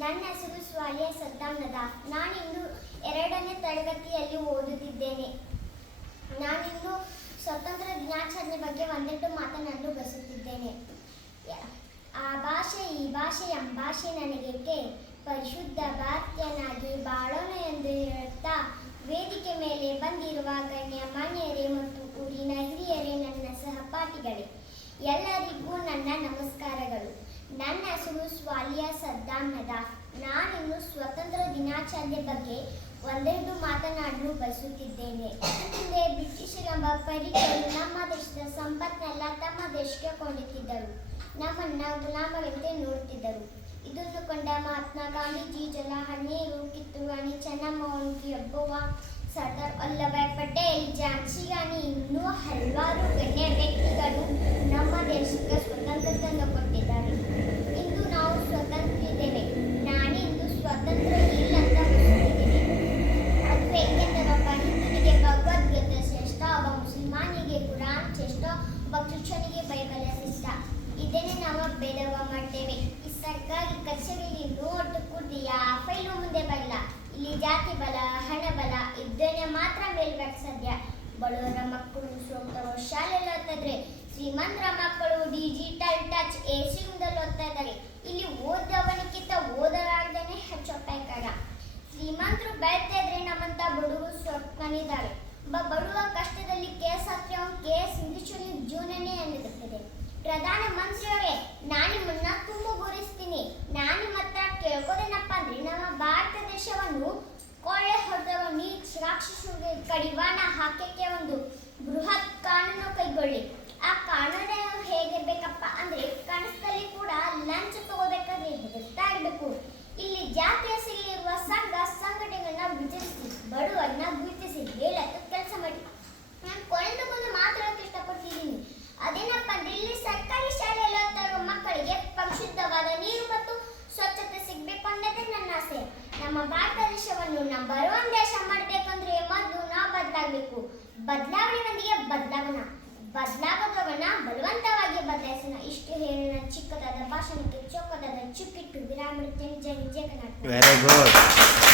ನನ್ನ ಹೆಸರು ಸ್ವಾಲಿಯ ಸದ್ದಾನದ ನಾನಿಂದು ಎರಡನೇ ತರಗತಿಯಲ್ಲಿ ಓದುತ್ತಿದ್ದೇನೆ. ನಾನಿಂದು ಸ್ವತಂತ್ರ ದಿನಾಚರಣೆ ಬಗ್ಗೆ ಒಂದೆಟ್ಟು ಮಾತನಾಡಲು ಬಯಸುತ್ತಿದ್ದೇನೆ ಆ ಭಾಷೆ ಈ ಭಾಷೆ ಎಂಭಾಷೆ ನನಗೇಕೆ ಪರಿಶುದ್ಧ ಭಾರತೀಯನಾಗಿ ಬಾಳೋಣ ಎಂದು ಹೇಳುತ್ತಾ ವೇದಿಕೆ ಮೇಲೆ ಬಂದಿರುವ ಗಣ್ಯ, ಮಾನ್ಯರೇ ಮತ್ತು ಊರಿನ ಹಿರಿಯರೇ ನನ್ನ ಸಹಪಾಠಿಗಳೇ, ಎಲ್ಲರಿಗೂ ನನ್ನ ನಮ್ಮ ಹೆಸರು ಸ್ವಾಲಿಯಾ ಸದ್ದಾಂ ನದಾಫ್ ನಾನಿನ್ನು ಸ್ವತಂತ್ರ ದಿನಾಚರಣೆ ಬಗ್ಗೆ ಒಂದೆರಡು ಮಾತನಾಡಲು ಬಯಸುತ್ತಿದ್ದೇನೆ. ಹಿಂದೆ ಬ್ರಿಟಿಷರೆಂಬ ಪರಿಕರು ನಮ್ಮ ದೇಶದ ಸಂಪತ್ನೆಲ್ಲ ತಮ್ಮ ದೇಶಕ್ಕೆ ಕೊಂಡಿದ್ದರು ನಮ್ಮನ್ನ ಗುಲಾಮರಂತೆ ನೋಡುತ್ತಿದ್ದರು. ಇದನ್ನು ಕಂಡ ಮಹಾತ್ಮ ಗಾಂಧೀಜಿ ಜವಾಹರ್ ಜಾತಿ ಬಲ, ಹಣ ಬಲ ಇದ್ದೇನೆ ಮಾತ್ರ ಮೇಲ್ಬೇಕು ಸದ್ಯ ಬಡವರ ಮಕ್ಕಳು ಸೋತರೋ ಶಾಲೆಯಲ್ಲಿ ಓದ್ತಿದ್ರೆ, ಶ್ರೀಮಂತರ ಮಕ್ಕಳು ಡಿಜಿಟಲ್ ಟಚ್ ಎ ಸಿ ಓದ್ತಾ ಇದ್ದಾರೆ. ಇಲ್ಲಿ ಓದವನಿಗಿಂತ ಓದಲಾರ್ದೇನೆ ಹೆಚ್ಚು ಅಪಾಯಕರ ಶ್ರೀಮಂತರು ಬೆಳ್ತಾ ಇದ್ರೆ ನಮ್ಮಂತ ಬಡವರು ಸ್ವಪ್ನಿದ್ದಾರೆ ಒಬ್ಬ ಬಡವ ಕಷ್ಟದಲ್ಲಿ ಕೇಸ್ ಹಾಕಿ ಅವನು ಕೇಸ್ ಇಂಗ್ಲಿಷಲ್ಲಿ ಜೀವನನೇ ಅನ್ನಿಸುತ್ತದೆ ಪ್ರಧಾನ ಮಂತ್ರಿಯವರೇ, ನಾನು ಮುನ್ನ ತುಂಬ ತುಂಬುಗೊಳಿಸ್ತೀನಿ ನಾನು ಮಾತ್ರ ಕೇಳ್ಕೋದೇನಪ್ಪ ಅಂದ್ರೆ, ನಮ್ಮ ಭಾರತ ದೇಶವನ್ನು ಕೊಳ್ಳೆ ಹೊಡೆದವ ನೀಚ್ ರಾಕ್ಷಸರಿಗೆ ಕಡಿವಾಣ ಹಾಕಕ್ಕೆ ಒಂದು ಬೃಹತ್ ಕಾನೂನು ಕೈಗೊಳ್ಳಿ. ಆ ಕಾನೂನು ಹೇಗಿರ್ಬೇಕಪ್ಪ ಅಂದ್ರೆ ಕನಸಲ್ಲಿ ಕೂಡ ಲಂಚ ತಗೋಬೇಕಾದ್ರೆ ಹೆದರ್ತಾ ಇರಬೇಕು ಇಲ್ಲಿ ಜಾತಿಯ ಸಿಗಲಿರುವ ಸಂಘ ಸಂಘಟನೆಗಳನ್ನ ಗುರುತಿಸಿ ಬಡವರನ್ನ ಗುರುತಿಸಿ ಹೇಳಕ್ಕೆ ಕೆಲಸ ಮಾಡಿ. ನಾನು ಕೊನೆಗೊಂದು ಮಾತಾಡೋಕೆ ಇಷ್ಟಪಡ್ತಿದ್ದೀನಿ. ಅದೇನಪ್ಪ ಇಲ್ಲಿ ಸರ್ಕಾರಿ ಶಾಲೆಯಲ್ಲಿ ಓದ್ತಾ ಇರುವ ಮಕ್ಕಳಿಗೆ ಪರಿಶುದ್ಧವಾದ ನೀರು ಮತ್ತು ಸ್ವಚ್ಛತೆ ಸಿಗ್ಬೇಕು ಅನ್ನೋದೇ ನನ್ನ ಆಸೆ. ನಮ್ಮ ಭಾರತ ಬದಲಾವಣೆಯೊಂದಿಗೆ ಬದಲಾವಣ ಬದಲಾಗದವನ್ನ ಬಲವಂತವಾಗಿ ಬದಲಾಯಿಸೋಣ. ಇಷ್ಟು ಹೇಳಿ ಚಿಕ್ಕದಾದ ಭಾಷಣಕ್ಕೆ ಚೊಕ್ಕದಾದ ಚುಕ್ಕಿಟ್ಟು ವಿರಾಮ ಜೈ ಜಯ ಕರ್ನಾಟಕ.